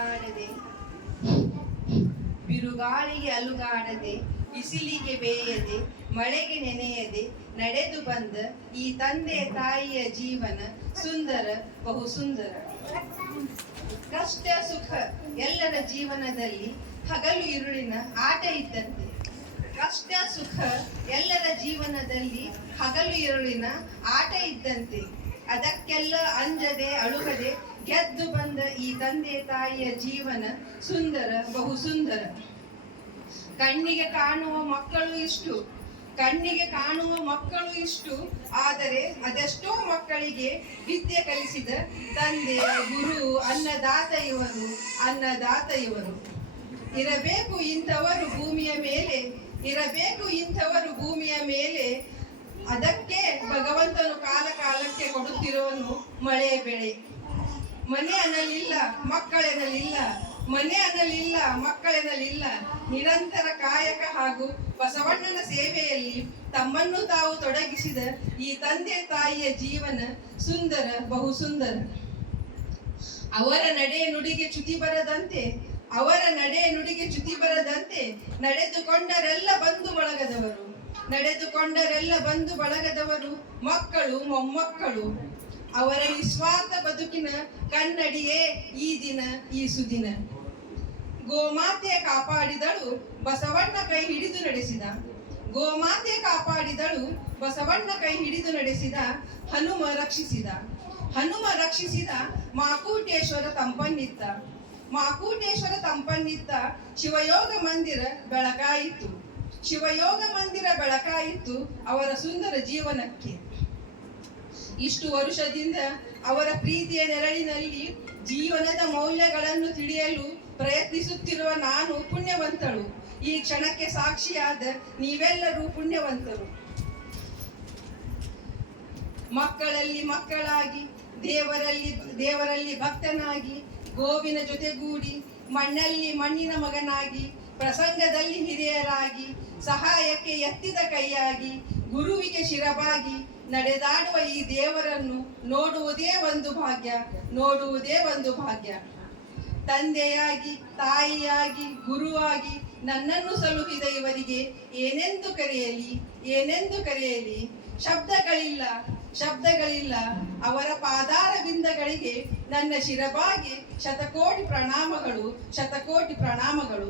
ಅಲುಗಾಡದೆ ಬಿರುಗಾಳಿಗೆ ಅಲುಗಾಡದೆ ಬಿಸಿಲಿಗೆ ಬೇಯದೆ ಮಳೆಗೆ ನೆನೆಯದೆ ನಡೆದು ಬಂದ ಈ ತಂದೆ ತಾಯಿಯ ಜೀವನ ಸುಂದರ ಬಹು ಸುಂದರ. ಕಷ್ಟ ಸುಖ ಎಲ್ಲರ ಜೀವನದಲ್ಲಿ ಹಗಲು ಇರುಳಿನ ಆಟ ಇದ್ದಂತೆ. ಕಷ್ಟ ಸುಖ ಎಲ್ಲರ ಜೀವನದಲ್ಲಿ ಹಗಲು ಇರುಳಿನ ಆಟ ಇದ್ದಂತೆ. ಅದಕ್ಕೆಲ್ಲ ಅಂಜದೆ ಅಳುಗದೆ ಗೆದ್ದು ಬಂದ ಈ ತಂದೆ ತಾಯಿಯ ಜೀವನ ಸುಂದರ ಬಹು ಸುಂದರ. ಕಣ್ಣಿಗೆ ಕಾಣುವ ಮಕ್ಕಳು ಇಷ್ಟು, ಕಣ್ಣಿಗೆ ಕಾಣುವ ಮಕ್ಕಳು ಇಷ್ಟು, ಆದರೆ ಅದೆಷ್ಟೋ ಮಕ್ಕಳಿಗೆ ವಿದ್ಯೆ ಕಲಿಸಿದ ತಂದೆ ಗುರು ಅನ್ನದಾತ ಇವರು, ಅನ್ನದಾತ ಇವರು. ಇರಬೇಕು ಇಂಥವರು ಭೂಮಿಯ ಮೇಲೆ, ಇರಬೇಕು ಇಂಥವರು ಭೂಮಿಯ ಮೇಲೆ. ಅದಕ್ಕೆ ಭಗವಂತನು ಕಾಲ ಕಾಲಕ್ಕೆ ಕೊಡುತ್ತಿರೋನು ಮಳೆ ಬೆಳೆ. ಮನೆ ಅನ್ನಲಿಲ್ಲ ಮಕ್ಕಳೆನ್ನಲಿಲ್ಲ, ಮನೆ ಅನ್ನಲಿಲ್ಲ ಮಕ್ಕಳೆನ್ನಲಿಲ್ಲ. ನಿರಂತರ ಕಾಯಕ ಹಾಗೂ ಬಸವಣ್ಣನ ಸೇವೆಯಲ್ಲಿ ತಮ್ಮನ್ನು ತಾವು ತೊಡಗಿಸಿದ ಈ ತಂದೆ ತಾಯಿಯ ಜೀವನ ಸುಂದರ ಬಹು ಸುಂದರ. ಅವರ ನಡೆ ನುಡಿಗೆ ಚ್ಯುತಿ ಬರದಂತೆ, ಅವರ ನಡೆ ನುಡಿಗೆ ಚ್ಯುತಿ ಬರದಂತೆ ನಡೆದುಕೊಂಡರೆಲ್ಲ ಬಂಧು ಬಳಗದವರು, ನಡೆದುಕೊಂಡರೆಲ್ಲ ಬಂಧು ಬಳಗದವರು, ಮಕ್ಕಳು ಮೊಮ್ಮಕ್ಕಳು. ಅವರ ನಿಸ್ವಾರ್ಥ ಬದುಕಿನ ಕನ್ನಡಿಯೇ ಈ ದಿನ ಈ ಸುದಿನ. ಗೋಮಾತೆ ಕಾಪಾಡಿದಳು ಬಸವಣ್ಣ ಕೈ ಹಿಡಿದು ನಡೆಸಿದ, ಗೋಮಾತೆ ಕಾಪಾಡಿದಳು ಬಸವಣ್ಣ ಕೈ ಹಿಡಿದು ನಡೆಸಿದ. ಹನುಮ ರಕ್ಷಿಸಿದ, ಹನುಮ ರಕ್ಷಿಸಿದ ಮಾಕೂಟೇಶ್ವರ ತಂಪನ್ನಿತ್ತ, ಮಾಕೂಟೇಶ್ವರ ತಂಪನ್ನಿತ್ತ. ಶಿವಯೋಗ ಮಂದಿರ ಬೆಳಕಾಯಿತು, ಶಿವಯೋಗ ಮಂದಿರ ಬೆಳಕಾಯಿತು ಅವರ ಸುಂದರ ಜೀವನಕ್ಕೆ. ಇಷ್ಟು ವರುಷದಿಂದ ಅವರ ಪ್ರೀತಿಯ ನೆರಳಿನಲ್ಲಿ ಜೀವನದ ಮೌಲ್ಯಗಳನ್ನು ತಿಳಿಯಲು ಪ್ರಯತ್ನಿಸುತ್ತಿರುವ ನಾನು ಪುಣ್ಯವಂತಳು. ಈ ಕ್ಷಣಕ್ಕೆ ಸಾಕ್ಷಿಯಾದ ನೀವೆಲ್ಲರೂ ಪುಣ್ಯವಂತರು. ಮಕ್ಕಳಲ್ಲಿ ಮಕ್ಕಳಾಗಿ, ದೇವರಲ್ಲಿ ಭಕ್ತನಾಗಿ, ಗೋವಿನ ಜೊತೆಗೂಡಿ, ಮಣ್ಣಲ್ಲಿ ಮಣ್ಣಿನ ಮಗನಾಗಿ, ಪ್ರಸಂಗದಲ್ಲಿ ಹಿರಿಯರಾಗಿ, ಸಹಾಯಕ್ಕೆ ಎತ್ತಿದ ಕೈಯಾಗಿ, ಗುರುವಿಗೆ ಶಿರಬಾಗಿ ನಡೆದಾಡುವ ಈ ದೇವರನ್ನು ನೋಡುವುದೇ ಒಂದು ಭಾಗ್ಯ, ನೋಡುವುದೇ ಒಂದು ಭಾಗ್ಯ. ತಂದೆಯಾಗಿ, ತಾಯಿಯಾಗಿ, ಗುರುವಾಗಿ ನನ್ನನ್ನು ಸಲುಹಿದ ಇವರಿಗೆ ಏನೆಂದು ಕರೆಯಲಿ, ಏನೆಂದು ಕರೆಯಲಿ? ಶಬ್ದಗಳಿಲ್ಲ, ಶಬ್ದಗಳಿಲ್ಲ. ಅವರ ಪಾದಾರ ಬಿಂದಗಳಿಗೆ ನನ್ನ ಶಿರಬಾಗಿ ಶತಕೋಟಿ ಪ್ರಣಾಮಗಳು, ಶತಕೋಟಿ ಪ್ರಣಾಮಗಳು.